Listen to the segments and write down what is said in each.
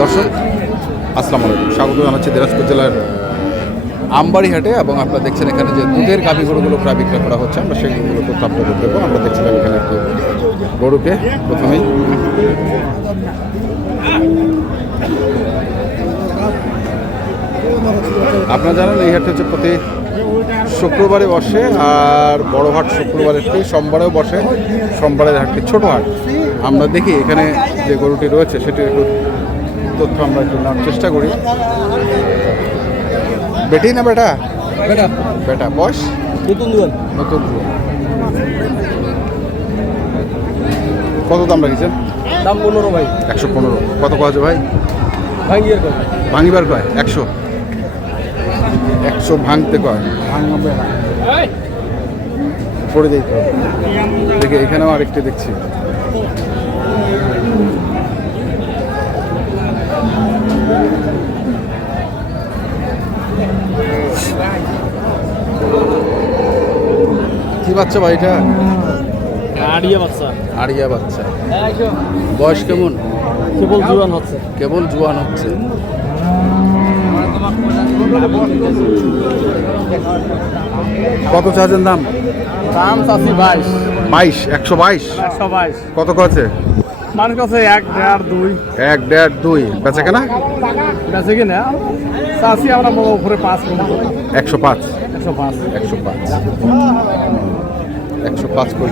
দর্শক আসসালামু আলাইকুম, স্বাগত জানাচ্ছি দিনাজপুর জেলার আমবাড়ি হাটে। এবং আপনারা দেখছেন এখানে যে দুধের গাভী গরুগুলো প্রায় বিক্রয় করা হচ্ছে, আমরা সেগুলো তথ্য আপনাদের দেবো। আমরা দেখছিলাম এখানে একটু গরুকে প্রথমেই আপনারা জানেন এই হাটটা হচ্ছে প্রতি শুক্রবারে বসে, আর বড় হাট শুক্রবারের ঠিক সোমবারেও বসে। সোমবারের হাটটি ছোট হাট। আমরা দেখি এখানে যে গরুটি রয়েছে সেটির একটু তথ্য আমরা একটু নেওয়ার চেষ্টা করি। বেটি না বেটা? বেটা বেটা। বয়স? নতুন দুয়ান। নতুন দুয়ান। কত দাম রাখিছেন? দাম 15 ভাই। 115। কত আছে ভাই? ভাঙ্গিয়ার কয়? ভাঙিবার কয় 100। 100 ভাঙতে কয়, ভাঙবে না, পড়ে যেতে হবে। দেখে এখানেও আরেকটি দেখছি। কি বাচ্চা ভাই এটা? আড়িয়া বাচ্চা। আড়িয়া বাচ্চা। বয়স কেমন? কেবল জুয়ান হচ্ছে। কেবল জুয়ান হচ্ছে। কত চার্জের দাম? দাম চাচ্ছি 22। 22। 122। 122। কত আছে? মানুষ কাছে 1, 1.5, 2। 1, 1.5, 2 বেচা কেনা? বেঁচে কিনা চাচ্ছি আমরা উপরে 5 কম। 105। 105। 105 করে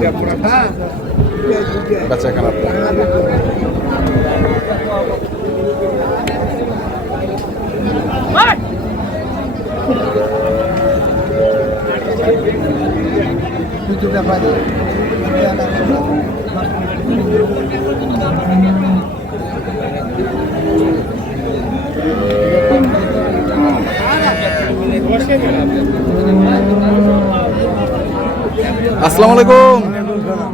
বেচা কেনা। আসসালামু আলাইকুম।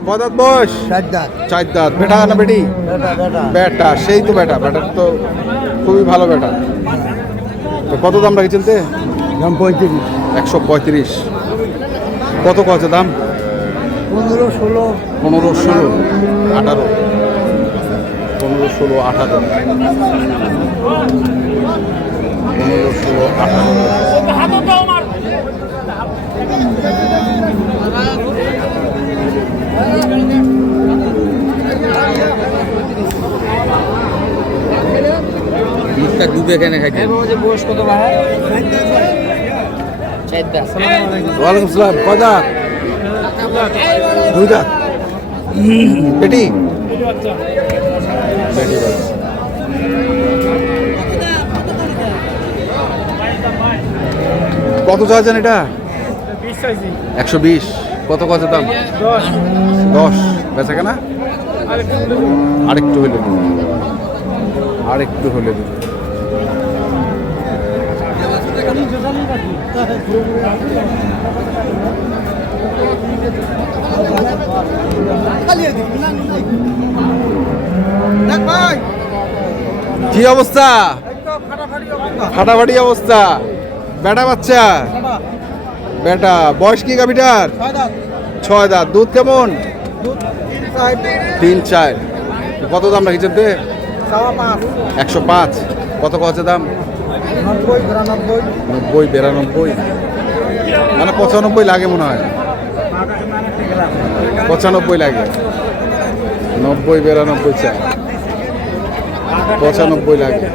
কয় দাঁত বয়স? 4 দাঁত। 4 দাঁত। বেটা না বেটি? বেটা। সেই তো বেটা। বেটার তো খুবই ভালো বেটা। তো কত দাম রাখছেন? দাম 35। 135। কত আছে দাম? 15, 16। 15, 16, 18। 15, 16, 18। 15, 16, 18। দুধ এখানে খাইতে। বয়স কত ভাই? 4 দাঁত। ওয়ালাইকুম আসসালাম। কয় দাঁত? 2 দাঁত। বেটি? বেটি বাচ্চা। কত চাইছেন এটা? 120। কত আছে দাম? 10। বেচা কেনা? আরেকটু হলে দেবে। আরেকটু হলে দেবে। কি অবস্থা? ফাটাফাটি অবস্থা। বেটা বাচ্চা? বেটা। বয়স কি গাভিটার? 6 দাঁত। দুধ কেমন? 3, 4। কত দাম রাখিছেন? 105। কত আছে দাম? 90, 92। 90, 92। মানে 95 লাগে মনে হয়। 95 লাগে। 90, 92 চাই। 95 লাগে।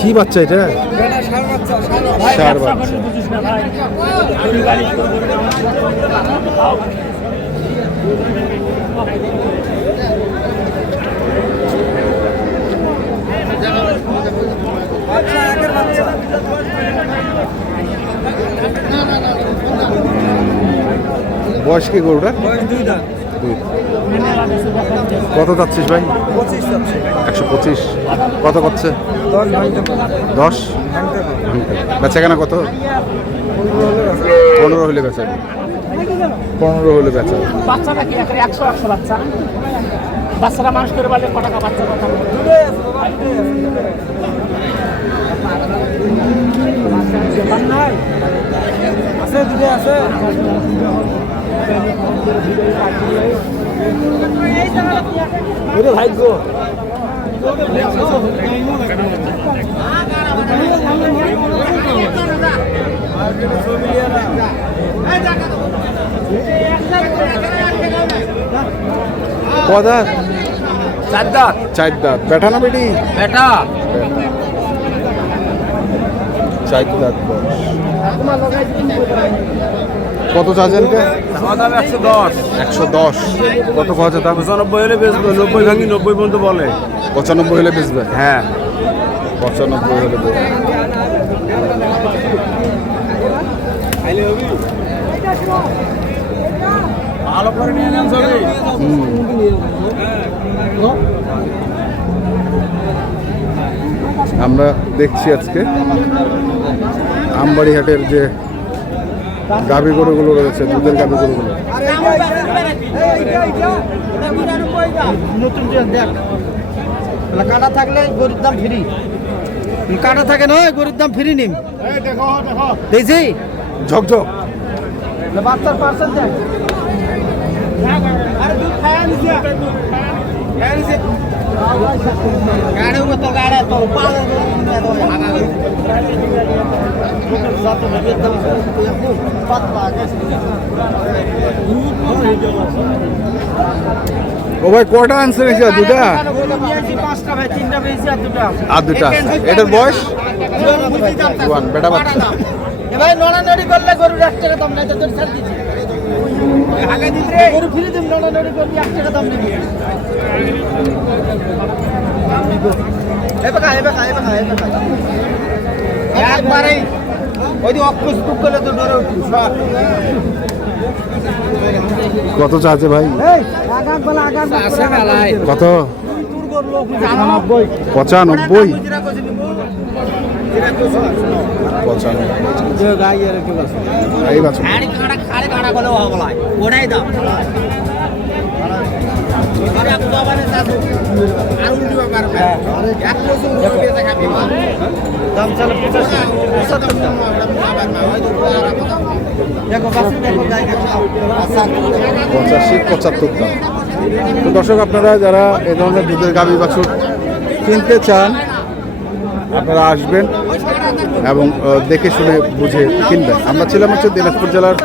কি বাচ্চা এটা? ষাঁড় বাচ্চা। বয়স কি গরুটা? 2 দাঁত। কত যাচ্ছিস ভাই? 25 যাচ্ছে। 125। কত করছে? 10 ভাঙতে। 10 বেচা কেনা কত? 15 হলে বেচা। 15 হলে বেচা। বাচ্চা নাকি 100 বাচ্চা? বাচ্চারা মানুষ করে বলে কত টাকা বাচ্চা কথা আছে, দুধে আছে। ভাগ্য কদা চার দাঁত চার দাঁত বেটা না বেটি বেটা চার দাঁত বয়স। কত চাচ্ছেন কে? আমার দাম 110 110। কত খরচা দাম? 95 হলে বেচবো, 90 ভাঙি 90 পর্যন্ত বলে। 95 হলে বেচবেন? হ্যাঁ 95 হলে বেচবেন। ভালো করে নিয়ে নেন সবই। আমরা দেখছি আজকে আমবাড়ি হাটের যে গাভী গরুগুলো রয়েছে, দুধের গাভী গরুগুলো। নতুন দেখ কাটা থাকলে গরুর দাম ফ্রি, কাটা থাকে নয় গরুর দাম ফ্রি নিম দেখছি ঝকঝক বাচ্চার পার্সেন্ট দেখ ও ভাই কটা আনছে নাকি? দুটা আর দুটা আছে। এটার বয়স জুয়ান, বেটা বাচ্চা। এবার নড়ানড়ি করলে গরুর 1 টাকা দাম নাই, তোর ছাড় দিচ্ছি গরু ফিরে দিন, নড়ানড়ি করলে 1 টাকা দাম নেবে। একবারে ওই যে অকুশ টুক করলে তো ডরে উঠি। কত চাচ্ছে ভাই? কত? 95। 95। এই বাছুর ওটাই দাম দাম চলে 85-75 দেখো বাসে দেখো গাই দেখো 85-75 দাম। তো দর্শক, আপনারা যারা এ ধরনের দুধের গাভী বাছুর কিনতে চান, আপনারা আসবেন এবং দেখে শুনে বুঝে কিনবেন। আমরা ছিলাম হচ্ছে দিনাজপুর জেলার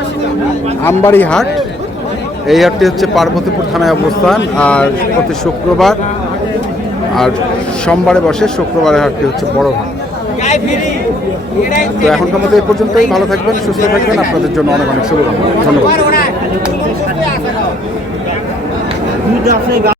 আমবাড়ি হাট। এই হাটটি হচ্ছে পার্বতীপুর থানায় অবস্থান, আর প্রতি শুক্রবার আর সোমবারে বসে। শুক্রবারের হাটটি হচ্ছে বড় হাট। তো এখনকার মতো এই পর্যন্তই। ভালো থাকবেন, সুস্থ থাকবেন। আপনাদের জন্য অনেক অনেক শুভকামনা। ধন্যবাদ।